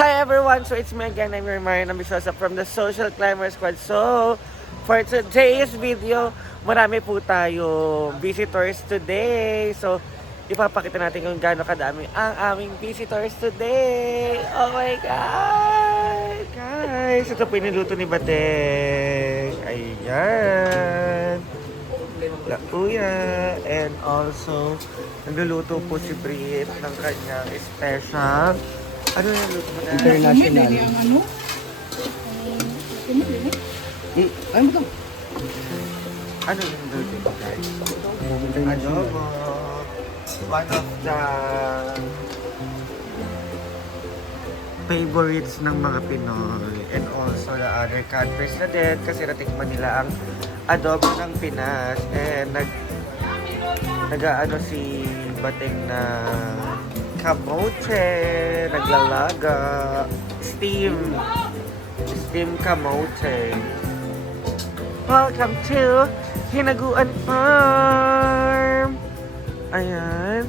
Hi everyone! So it's me again, I'm your Marian Ambisyosa from the Social Climber Squad. So, for today's video, marami po tayong visitors today. So, ipapakita natin kung gaano kadami ang aming visitors today. Oh my God! Guys, ito po niluto ni Batek. Ayan. Lauya. And also, nagluluto po si Brit ng kanyang special. Ano yung luto mo na? International. Ano mo to? Ano yung luto mo guys? International. Adobo. One of the favorites ng mga Pinoy and also the other countries na din kasi natikman nila ang adobo ng Pinas and nag-ano si Bating na kamote, naglalaga, steam kamote. Welcome to Hinaguan Farm! Ayan.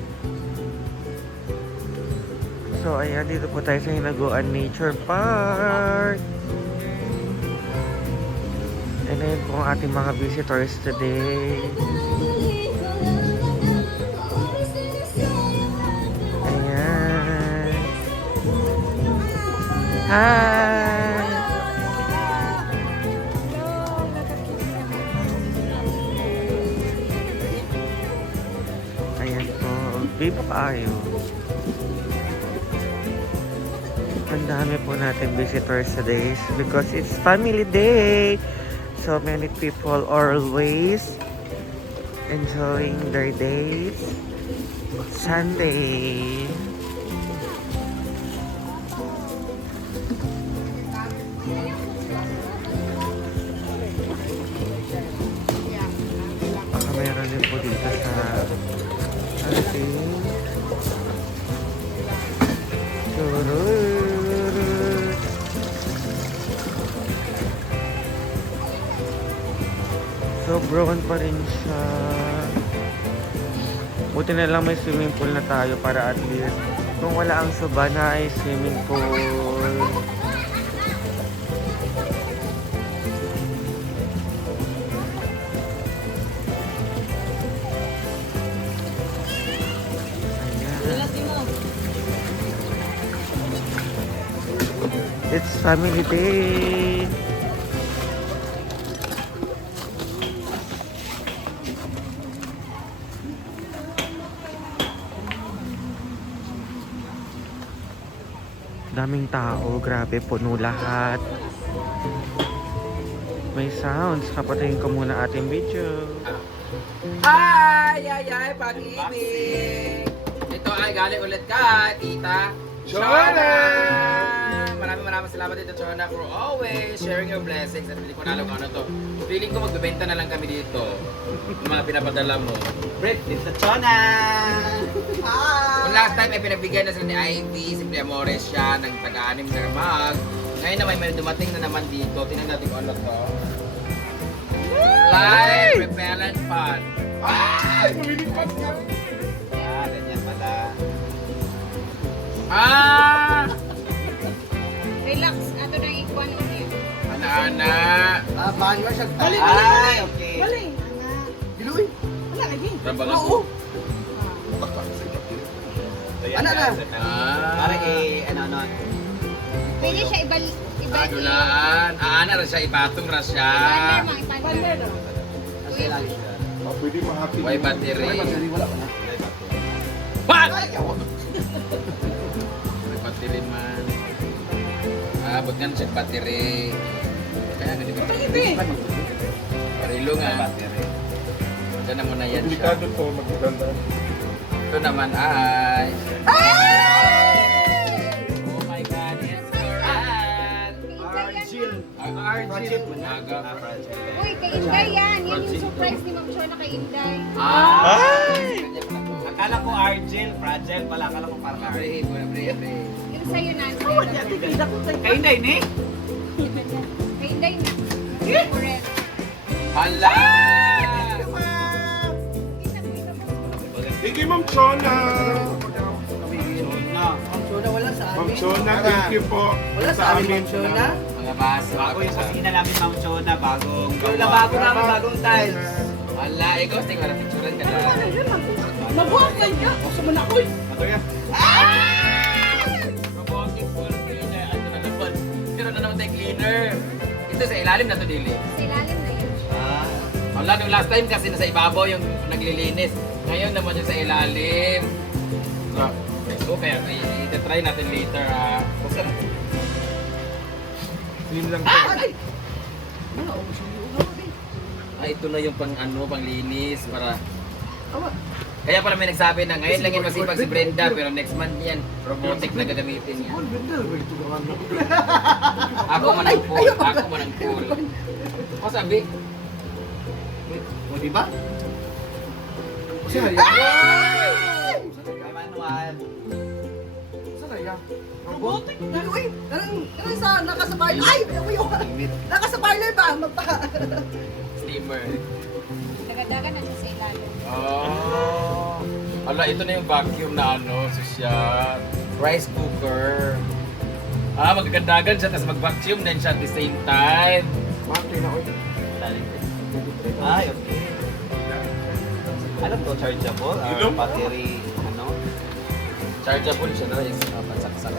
So, ayan, dito po tayo sa Hinaguan Nature Park. And ayan po ang ating mga visitors today. Ayan. Hi! Ayan po. Baby kayo. Ang dami po natin visitors today because it's family day. So many people always enjoying their days. Sunday. Baka mayroon din po dito sa ating churros. So brown pa rin siya. Buti na lang may swimming pool na tayo para at least kung wala ang Subana ay swimming pool. Ayan. It's family day. Daming tao, grabe, puno lahat. May sounds, kapatayin ko muna ating video. Ay, pag-ibig! Ito ay galing ulit ka, Tita Chona! Maraming salamat dito, Chona, for always sharing your blessings. At hindi ko na alam kung ano to. Feeling ko magbebenta na lang kami dito. Yung mga pinapadala mo. Brit, Tita Chona! Hi! Kung last time ay pinagbigyan na sila ni Ivy, si Priamores siya, ng taga-anim na ramag. Ngayon naman may dumating na naman dito. Tingnan natin kung ano to. Live repellent fan. Ay! Lumilipad nga! Ah, ganyan pala. Ah! Relax, ato na ikuan ulit. Ana-ana. Paano ba siya? Ay, okay. Bali. Giluwi. Wala lagi. Rabang Oo. Ano na? Para ano. Pwede siya ibalik. Adulaan. Ana ra siya, ibatong ra siya. Ipander. Pwede mahati. Way battery. Wala pa na. What? May battery man. Abot nga siya battery. Kaya nga di ba? Parilo nga. Ito na muna yan siya. Delikado to, magaganda. Ito naman ay... Oh my God, it's Coran! Argil. Argil. Naga. Uy, kay Inday yan. Yan yung surprise ni Ma'am Chona kay Inday. Ay! Akala ko Argel, fragile pala. Akala ko parang Argel. Yung sa'yo na. Kay Inday, ni? Kay Inday na. Correct. Hala! Sige, Ma'am Chona. Na. Ma'am Chona, thank you po. Sa amin. Mga baso. Bago yung kusina namin, Ma'am Chona, bagong Yung lababo namin, bagong tiles. Wala, ikaw, tingnan na picturean ka na. Mabuhat ka niya. Gusto mo na ko. Ito yan. Robotic pool cleaner. Ano na naman? Meron na naman tayo cleaner. Ito sa ilalim na to, Dili. Sa ilalim na yun. Wala, nung last time kasi nasa ibabaw yung naglilinis. Ngayon naman yung sa ilalim. So, kaya i-try natin later ha. Basta na. Slim lang po. Ito na yung pang ano, pang linis para... Kaya pala may nagsabi na ngayon lang yung masipag si Brenda pero next month yan, robotic na gagamitin niya. Ako man ang cool, ako man ang cool. O sabi? O, di ba? Manual. Robotic. Uy, karang sa naka sa parlor. Ay, naka sa parlor ba? Steamer. Dagadagan na siya sa ilalim. Oh. Ala, ito na yung vacuum na ano, siya. Rice cooker. Magagandagan siya, tapos mag-vacuum din siya at the same time. Ay, okay. Ano to, chargeable? Battery, ano? Chargeable siya na, yung pansaksak.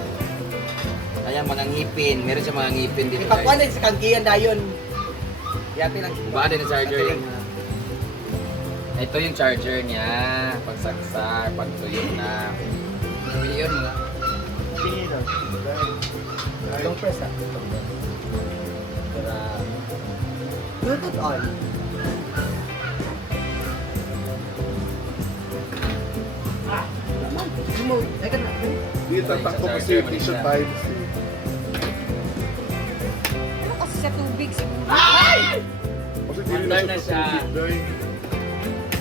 Kaya mga ngipin, meron siya mga ngipin dito. Ipakuan na sa kangkiyan dayon. Yati lang. Ba din ang charger yung... Ito yung charger niya. Pagsaksak, pagtuyo na. Bili yun mga. Long press ah. Bluetooth on. Dito tatakbo kasi t-shirt tayo. Ano kasi sa tubig siguro? Kasi hindi Under na na siya.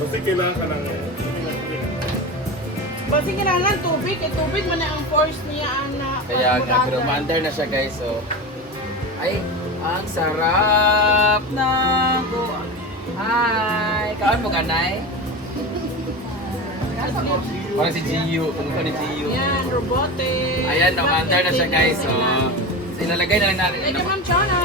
Kasi kailangan ka ng... Basta kailangan tubig. Tubig man na ang force niya ang na... Kaya nga, pero ma-under na siya guys. So, ay, ang sarap na ko. Hi! Kaan mo ganay? Parang si Gio. Tumukha ni Gio. Yan, robotic. Ayan, na-under na siya guys. So, ilalagay na lang natin. Thank you, Ma'am Chona.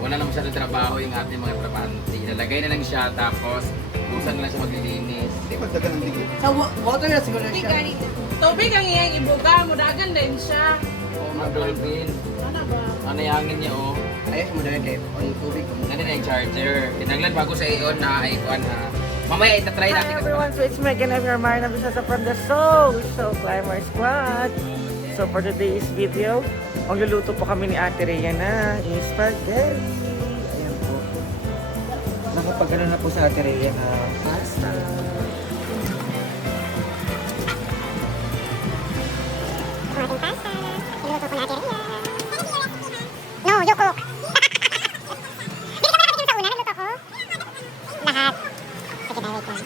Wala na masyadong trabaho yung ating mga trabahante. Ilalagay na lang siya, tapos busan na lang siya maglilinis. Hindi, magdagan ng ligid. Sa water na siguro Hindi siya. galing. Tubig ang iyang ibuga. Mudagan din siya. Oh, mga dolphin. Ano ba? Ano yung hangin niya, oh. Ayos mo na rin kayo. Ang tubig. Ganun na yung charger. Tinaglan bago sa iyon na ikuan ha. Mamaya itatry Hi natin. everyone, so it's Megan. I'm your Marina Bisasa from the Soul Climber Squad. So for today's video, magluluto po kami ni Ate Rhea na spaghetti. Ayan po. Nakapagano na po sa Ate Rhea na pasta. Ating pasta. Niluto po natin Ria. No, you cook. Bili ka muna sa una, niluto ko. Lahat. Sige, na, wait lang.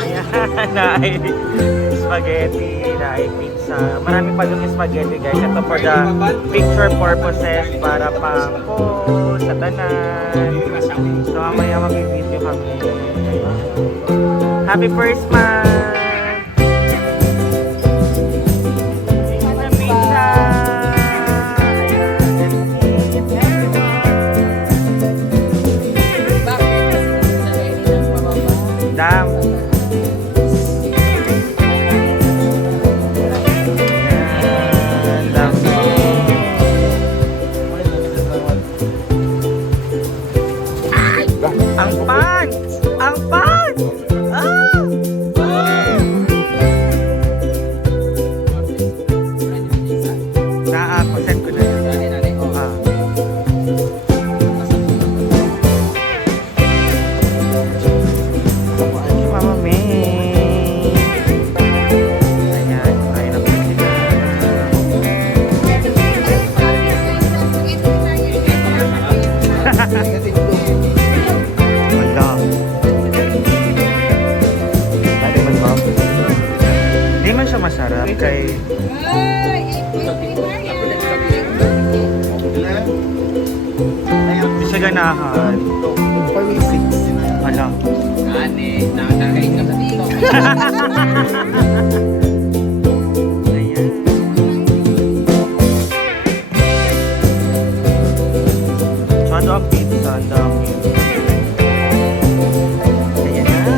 Ayan, naay spaghetti, naay pizza. Marami pa yung spaghetti guys. Ito for the picture purposes para pang post sa tanan. So mamaya mag-video kami. Happy first month! Pizza, pizza! Dam. Ayan, dami. Ang pants! Ang pants! Ah! Naa-send ko na yun. Ah. Ay, Mama May. Ayan, ayun na po sila. Wala. Dati man, ma'am. Di man siya masarap kay... Di siya ganahan. For me, 6. Wala. Ani, nakakain ka sa dito. Ayan. Masyado ang pizza. Ang dami. Ayan na.